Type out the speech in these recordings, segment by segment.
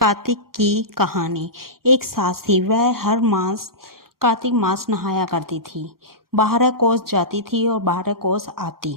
कार्तिक की कहानी। एक सास थी, वह हर मास कार्तिक मास नहाया करती थी। 12 कोस जाती थी और 12 कोस आती।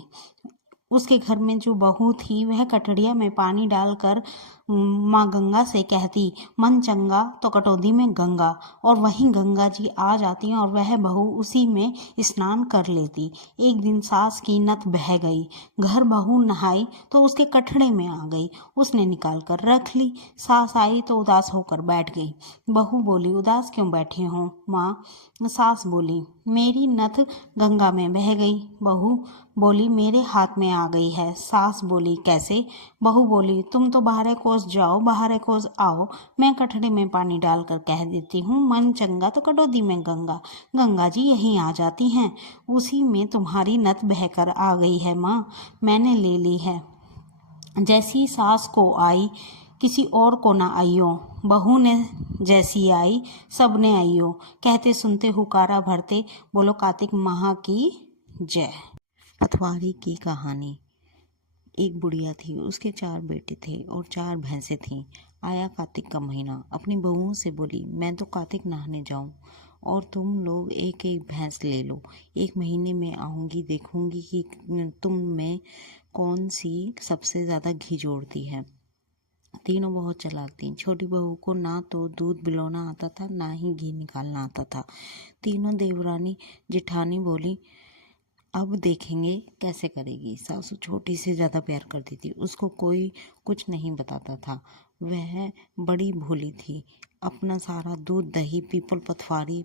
उसके घर में जो बहू थी वह कटोरिया में पानी डालकर माँ गंगा से कहती, मन चंगा तो कटोरी में गंगा, और वहीं गंगा जी आ जाती और वह बहू उसी में स्नान कर लेती। एक दिन सास की नथ बह गई। घर बहू नहाई तो उसके कटड़े में आ गई। उसने निकाल कर रख ली। सास आई तो उदास होकर बैठ गई। बहू बोली, उदास क्यों बैठी हो माँ? सास बोली, मेरी नथ गंगा में बह गई। बहू बोली, मेरे हाथ में आ गई है। सास बोली, कैसे? बहू बोली, तुम तो 12 कोस जाओ 12 कोस आओ, मैं कटड़े में पानी डालकर कह देती हूँ, मन चंगा तो कटोरी में गंगा, गंगा जी यहीं आ जाती हैं, उसी में तुम्हारी नथ बहकर आ गई है माँ, मैंने ले ली है। जैसी सास को आई किसी और को ना आइयो, बहू ने जैसी आई सबने आइयो, कहते सुनते हुकारा भरते, बोलो कार्तिक माह की जय। पटवारी की कहानी। एक बुढ़िया थी, उसके 4 बेटे थे और 4 भैंसें थीं। आया कार्तिक का महीना, अपनी बहुओं से बोली, मैं तो कार्तिक नहाने जाऊं और तुम लोग एक एक भैंस ले लो। 1 महीने में आऊंगी, देखूंगी कि तुम में कौन सी सबसे ज़्यादा घी जोड़ती है। तीनों बहुत चालाक थीं। छोटी बहू को ना तो दूध पिलाना आता था, ना ही घी निकालना आता था। तीनों देवरानी जेठानी बोली, अब देखेंगे कैसे करेगी। सासू छोटी से ज़्यादा प्यार करती थी, उसको कोई कुछ नहीं बताता था। वह बड़ी भोली थी, अपना सारा दूध दही पीपल पथवारी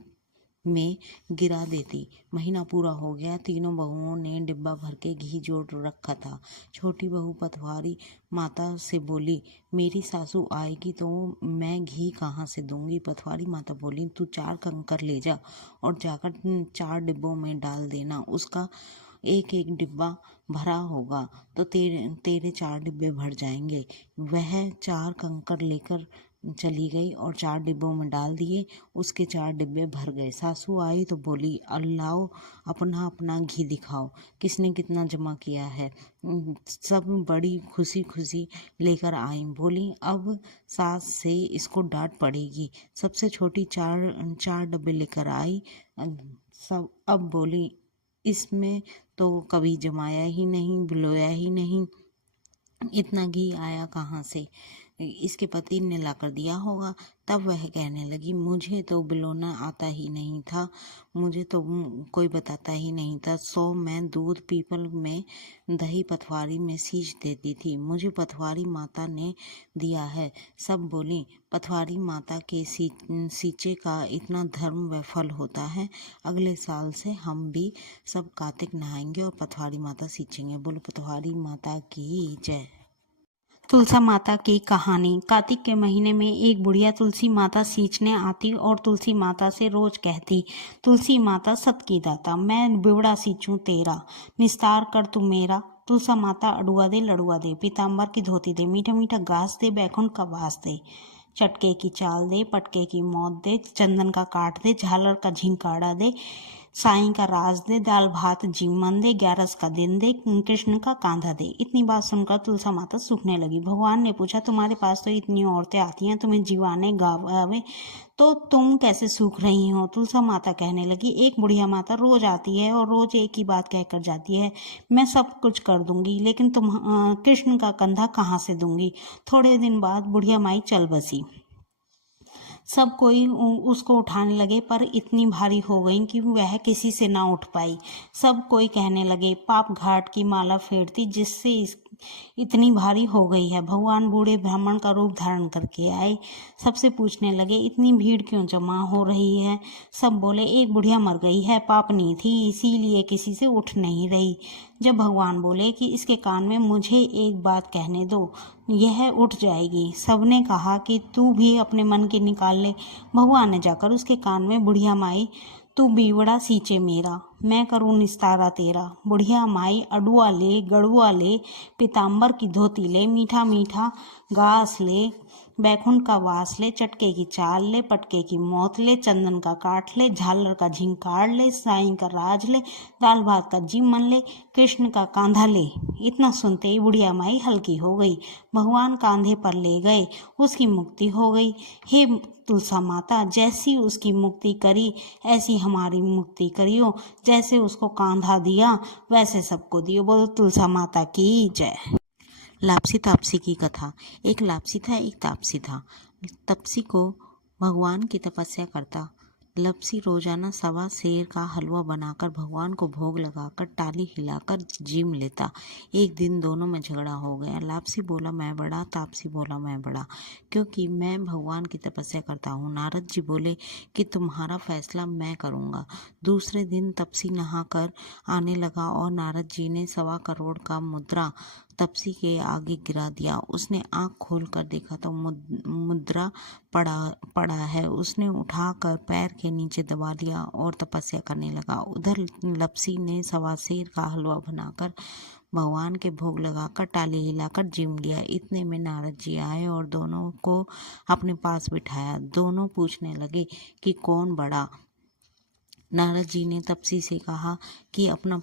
में गिरा देती। महीना पूरा हो गया, तीनों बहुओं ने डिब्बा भर के घी जोड़ रखा था। छोटी बहू पटवारी माता से बोली, मेरी सासू आएगी तो मैं घी कहाँ से दूंगी। पटवारी माता बोली, तू 4 कंकर ले जा और जाकर 4 डिब्बों में डाल देना, उसका एक एक डिब्बा भरा होगा तो तेरे 4 डिब्बे भर जाएंगे। वह 4 कंकर लेकर चली गई और 4 डिब्बों में डाल दिए, उसके 4 डिब्बे भर गए। सासू आई तो बोली, अल्लाह अपना अपना घी दिखाओ, किसने कितना जमा किया है। सब बड़ी खुशी खुशी लेकर आई। बोली, अब सास से इसको डांट पड़ेगी। सबसे छोटी 4 डब्बे लेकर आई। सब अब बोली, इसमें तो कभी जमाया ही नहीं, बिलोया ही नहीं, इतना घी आया कहाँ से? इसके पति ने लाकर दिया होगा। तब वह कहने लगी, मुझे तो बिलोना आता ही नहीं था, मुझे तो कोई बताता ही नहीं था। मैं दूध पीपल में दही पटवारी में सींच देती थी, मुझे पटवारी माता ने दिया है। सब बोली, पटवारी माता के सींचे का इतना धर्म व फल होता है। अगले साल से हम भी सब कार्तिक नहाएंगे और पटवारी माता सींचेंगे। बोलो पटवारी माता की जय। तुलसा माता की कहानी। कार्तिक के महीने में एक बुढ़िया तुलसी माता सींचने आती और तुलसी माता से रोज कहती, तुलसी माता सत की दाता, मैं बिवड़ा सींचूं तेरा, निस्तार कर तू मेरा। तुलसा माता अडुआ दे लड़ुआ दे, पीताम्बर की धोती दे, मीठा मीठा घास दे, बैकुंठ का वास दे, चटके की चाल दे, पटके की मौत दे, चंदन का काट दे, झालर का झिंकाड़ा दे, साईं का राज दे, दाल भात जीवन दे, 11 का दिन दे, कृष्ण का कांधा दे। इतनी बात सुनकर तुलसा माता सूखने लगी। भगवान ने पूछा, तुम्हारे पास तो इतनी औरतें आती हैं, तुम्हें जीवाने गावे, तो तुम कैसे सूख रही हो? तुलसा माता कहने लगी, एक बुढ़िया माता रोज आती है और रोज एक ही बात कहकर जाती है, मैं सब कुछ कर दूंगी, लेकिन तुम कृष्ण का कंधा कहाँ से दूंगी। थोड़े दिन बाद बुढ़िया माई चल बसी। सब कोई उसको उठाने लगे, पर इतनी भारी हो गई कि वह किसी से ना उठ पाई। सब कोई कहने लगे, पाप घाट की माला फेरती जिससे इतनी भारी हो गई है। भगवान बूढ़े ब्राह्मण का रूप धारण करके आए। सबसे पूछने लगे, इतनी भीड़ क्यों जमा हो रही है? सब बोले, एक बुढ़िया मर गई है, पाप नहीं थी इसीलिए किसी से उठ नहीं रही। जब भगवान बोले कि इसके कान में मुझे एक बात कहने दो, यह उठ जाएगी। सबने कहा कि तू भी अपने मन के निकाल ले। भगवान ने जाकर उसके कान में, बुढ़िया माई तू बीवड़ा सींचे मेरा, मैं करूँ निस्तारा तेरा। बुढ़िया माई अडुआ ले, गड़ुआ ले, पीताम्बर की धोती ले, मीठा मीठा घास ले, बैकुंठ का वास ले, चटके की चाल ले, पटके की मौत ले, चंदन का काट ले, झालर का झिंकार ले, साईं का राज ले, दाल भात का जी मन ले, कृष्ण का कांधा ले। इतना सुनते ही बुढ़िया माई हल्की हो गई। भगवान कांधे पर ले गए, उसकी मुक्ति हो गई। हे तुलसा माता, जैसी उसकी मुक्ति करी ऐसी हमारी मुक्ति करियो। जैसे उसको कांधा दिया वैसे सबको दियो। बोलो तुलसा माता की जय। लापसी तापसी की कथा। एक लापसी था, एक तापसी था। तापसी को भगवान की तपस्या करता। लापसी रोजाना सवा सेर का हलवा बनाकर भगवान को भोग लगाकर टाली हिलाकर जीम लेता। एक दिन दोनों में झगड़ा हो गया। लापसी बोला मैं बड़ा, तापसी बोला मैं बड़ा, क्योंकि मैं भगवान की तपस्या करता हूँ। नारद जी बोले कि तुम्हारा फैसला मैं करूँगा। दूसरे दिन तापसी नहाकर आने लगा और नारद जी ने 1.25 करोड़ का मुद्रा तापसी के आगे गिरा दिया। उसने आंख खोलकर देखा तो मुद्रा पड़ा है। उसने उठाकर पैर के नीचे दबा लिया और तपस्या करने लगा। उधर लापसी ने 1.25 सेर का हलवा बनाकर भगवान के भोग लगाकर टाली हिलाकर जीम लिया। इतने में नारद जी आए और दोनों को अपने पास बिठाया। दोनों पूछने लगे कि कौन बड़ा। नारद जी ने तापसी से कहा कि अपना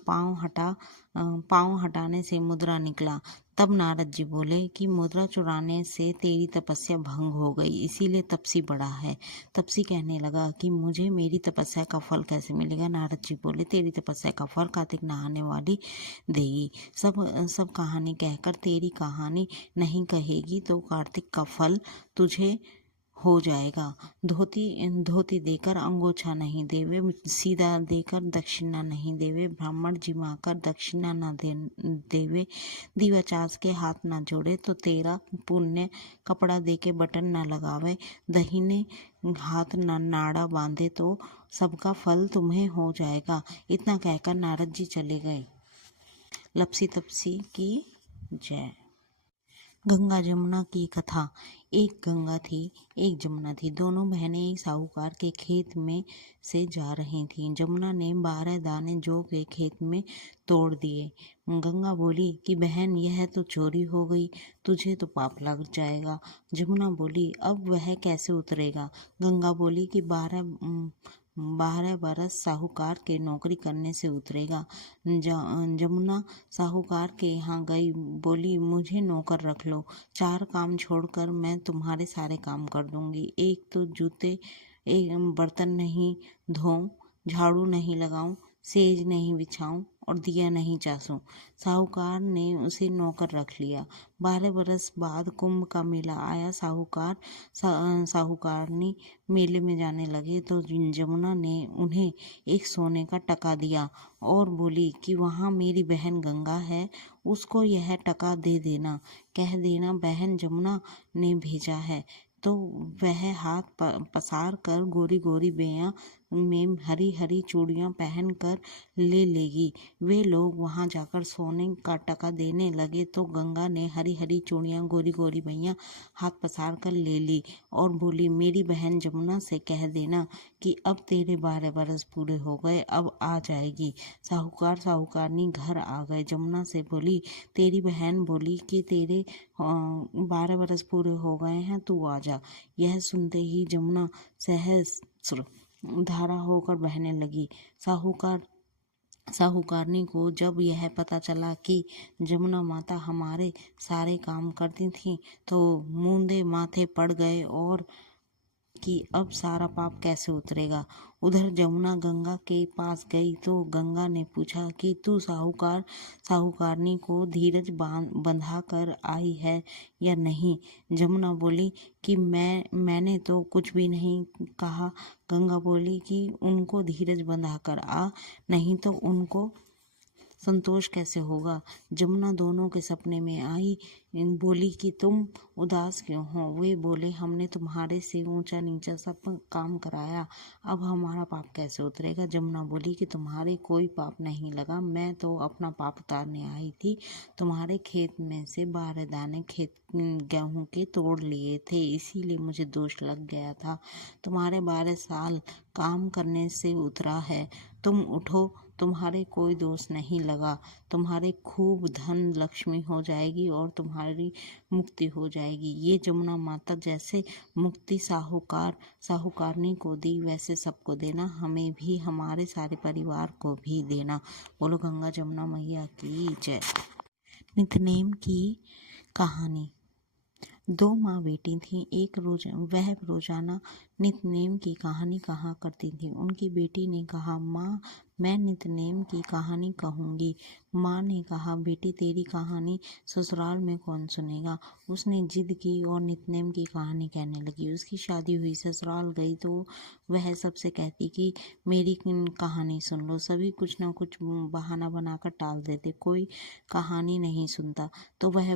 पाँव हटाने से मुद्रा निकला। तब नारद जी बोले कि मुद्रा चुराने से तेरी तपस्या भंग हो गई, इसीलिए तापसी बड़ा है। तापसी कहने लगा कि मुझे मेरी तपस्या का फल कैसे मिलेगा। नारद जी बोले तेरी तपस्या का फल कार्तिक नहाने वाली देगी। सब कहानी कहकर तेरी कहानी नहीं कहेगी तो कार्तिक का फल तुझे हो जाएगा। धोती देकर अंगोछा नहीं देवे, सीधा देकर दक्षिणा नहीं देवे, ब्राह्मण जिमाकर दक्षिणा न देवे, दीवा चास के हाथ न जोड़े तो तेरा पुण्य, कपड़ा देके बटन न लगावे, दहीने हाथ न नाड़ा बांधे तो सबका फल तुम्हें हो जाएगा। इतना कहकर नारद जी चले गए। लापसी तापसी की जय। गंगा जमुना की कथा। एक गंगा थी, एक जमुना थी। दोनों बहनें एक साहूकार के खेत में से जा रही थीं। जमुना ने 12 दाने जौ के खेत में तोड़ दिए। गंगा बोली कि बहन यह तो चोरी हो गई, तुझे तो पाप लग जाएगा। जमुना बोली अब वह कैसे उतरेगा। गंगा बोली कि 12 बरस साहूकार के नौकरी करने से उतरेगा। जमुना साहूकार के यहाँ गई, बोली मुझे नौकर रख लो, 4 काम छोड़कर मैं तुम्हारे सारे काम कर दूंगी। एक तो जूते, एक बर्तन नहीं धोऊं, झाड़ू नहीं लगाऊं, सेज नहीं बिछाऊं और दिया नहीं चासूं। साहूकार ने उसे नौकर रख लिया। 12 बरस बाद कुंभ का मेला आया। साहूकारनी मेले में जाने लगे तो जमुना ने उन्हें एक सोने का टका दिया और बोली कि वहाँ मेरी बहन गंगा है, उसको यह टका दे देना, कह देना बहन जमुना ने भेजा है। तो वह हाथ पसार कर गोरी गोरी बेया में हरी हरी चूड़ियाँ पहन कर ले लेगी। वे लोग वहाँ जाकर सोने का टका देने लगे तो गंगा ने हरी हरी चूड़ियाँ गोरी गोरी बैया हाथ पसार कर ले ली और बोली मेरी बहन जमुना से कह देना कि अब तेरे 12 बरस पूरे हो गए, अब आ जाएगी। साहूकार साहूकारनी घर आ गए। जमुना से बोली तेरी बहन बोली कि तेरे 12 बरस पूरे हो गए हैं, तू आ जा। यह सुनते ही जमुना सहस्र धारा होकर बहने लगी। साहूकारनी को जब यह पता चला कि जमुना माता हमारे सारे काम करती थी तो मूंदे माथे पड़ गए और कि अब सारा पाप कैसे उतरेगा। उधर जमुना गंगा के पास गई तो गंगा ने पूछा कि तू साहूकारनी को धीरज बंधा कर आई है या नहीं। जमुना बोली कि मैंने तो कुछ भी नहीं कहा। गंगा बोली कि उनको धीरज बंधा कर आ, नहीं तो उनको संतोष कैसे होगा। जमुना दोनों के सपने में आई, बोली कि तुम उदास क्यों हो। वे बोले हमने तुम्हारे से ऊंचा नीचा सब काम कराया, अब हमारा पाप कैसे उतरेगा। जमुना बोली कि तुम्हारे कोई पाप नहीं लगा, मैं तो अपना पाप उतारने आई थी। तुम्हारे खेत में से 12 दाने गेहूं के तोड़ लिए थे, इसीलिए मुझे दोष लग गया था। तुम्हारे 12 साल काम करने से उतरा है तुम उठो, तुम्हारे कोई दोष नहीं लगा, तुम्हारे खूब धन लक्ष्मी हो जाएगी और तुम्हारी मुक्ति हो जाएगी। ये जमुना माता जैसे मुक्ति साहूकारनी को दी वैसे सबको देना, हमें भी, हमारे सारे परिवार को भी देना। बोलो गंगा जमुना मैया की जय। नितनेम की कहानी। दो माँ बेटी थीं। वह रोजाना नितनेम की कहानी कहा करती थी। उनकी बेटी ने कहा, माँ मैं नितनेम की कहानी कहूँगी। माँ ने कहा, बेटी तेरी कहानी ससुराल में कौन सुनेगा। उसने जिद की और नितनेम की कहानी कहने लगी। उसकी शादी हुई, ससुराल गई तो वह सबसे कहती कि मेरी कहानी सुन लो। सभी कुछ न कुछ बहाना बनाकर टाल देते, कोई कहानी नहीं सुनता तो वह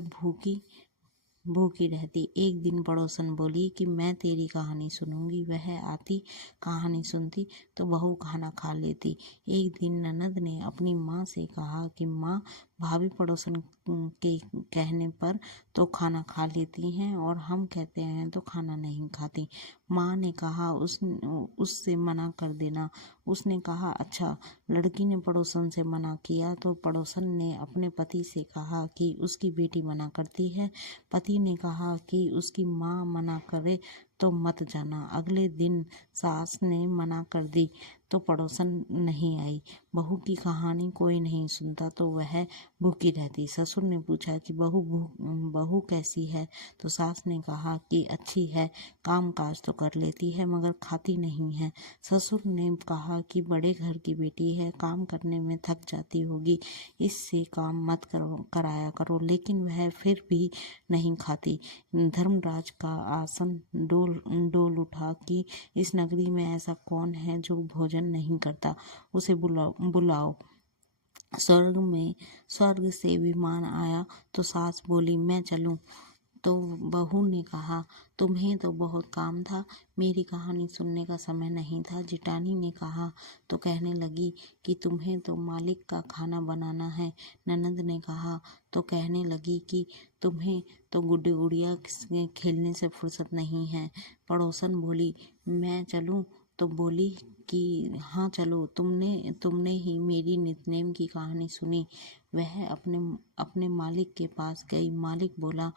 भूखी रहती। एक दिन पड़ोसन बोली कि मैं तेरी कहानी सुनूंगी। वह आती, कहानी सुनती तो बहू खाना खा लेती। एक दिन ननद ने अपनी माँ से कहा कि माँ, भाभी पड़ोसन के कहने पर तो खाना खा लेती हैं और हम कहते हैं तो खाना नहीं खाती। माँ ने कहा, उससे मना कर देना। उसने कहा, अच्छा। लड़की ने पड़ोसन से मना किया तो पड़ोसन ने अपने पति से कहा कि उसकी बेटी मना करती है। पति ने कहा कि उसकी माँ मना करे तो मत जाना। अगले दिन सास ने मना कर दी तो पड़ोसन नहीं आई। बहू की कहानी कोई नहीं सुनता तो वह भूखी रहती। ससुर ने पूछा कि बहू कैसी है तो सास ने कहा कि अच्छी है, काम काज तो कर लेती है मगर खाती नहीं है। ससुर ने कहा कि बड़े घर की बेटी है, काम करने में थक जाती होगी, इससे काम मत कराया करो। लेकिन वह फिर भी नहीं खाती। धर्मराज का आसन डोल उठा कि इस नगरी में ऐसा कौन है जो भोजन नहीं करता, उसे बुलाओ। स्वर्ग से विमान आया तो सास बोली, मैं चलूं। तो बहू ने कहा, तुम्हें तो बहुत काम था, मेरी कहानी सुनने का समय नहीं था। जिटानी ने कहा तो कहने लगी कि तुम्हें तो मालिक का खाना बनाना है। ननद ने कहा तो कहने लगी कि तुम्हें तो गुड्डी गुड़िया खेलने से फुर्सत नहीं है। पड़ोसन बोली, मैं चलूं तो बोली कि हाँ चलो। तुमने ही मेरी नितनेम की कहानी सुनी। वह अपने मालिक के पास गई। मालिक बोला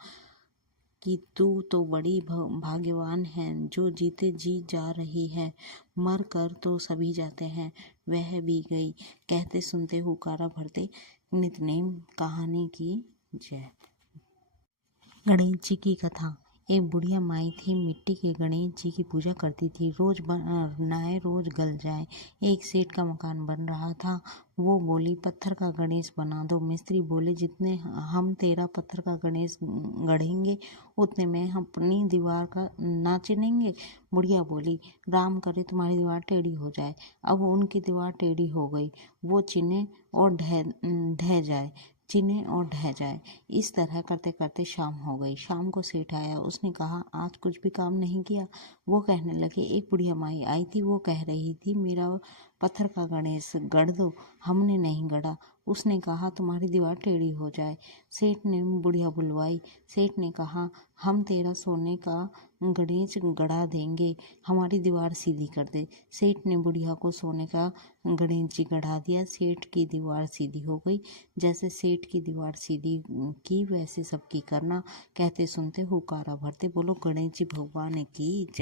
कि तू तो बड़ी भाग्यवान है जो जीते जी जा रही है, मर कर तो सभी जाते हैं। वह भी गई। कहते सुनते हुकारा भरते। नितनेम कहानी की जय। गणेश जी की कथा। एक बुढ़िया माई थी, मिट्टी के गणेश जी की पूजा करती थी। रोज बनाए रोज गल जाए। एक सेठ का मकान बन रहा था। वो बोली, पत्थर का गणेश बना दो। मिस्त्री बोले, जितने हम तेरा पत्थर का गणेश गढ़ेंगे उतने में हम अपनी दीवार का ना चिनेंगे। बुढ़िया बोली, राम करे तुम्हारी दीवार टेढ़ी हो जाए। अब उनकी दीवार टेढ़ी हो गई। वो चिने और ढह जाए, चिने और ढह जाए। इस तरह करते करते शाम हो गई। शाम को सेठ आया। उसने कहा, आज कुछ भी काम नहीं किया। वो कहने लगे, एक बुढ़िया माई आई थी, वो कह रही थी मेरा पत्थर का गणेश गढ़ दो। हमने नहीं गढ़ा। उसने कहा तुम्हारी दीवार टेढ़ी हो जाए। सेठ ने बुढ़िया बुलवाई। सेठ ने कहा, हम तेरा सोने का गणेश गढ़ा देंगे, हमारी दीवार सीधी कर दे। सेठ ने बुढ़िया को सोने का गणेश जी गढ़ा दिया। सेठ की दीवार सीधी हो गई। जैसे सेठ की दीवार सीधी की वैसे सबकी करना। कहते सुनते हुकारा भरते। बोलो गणेश जी भगवान की जय।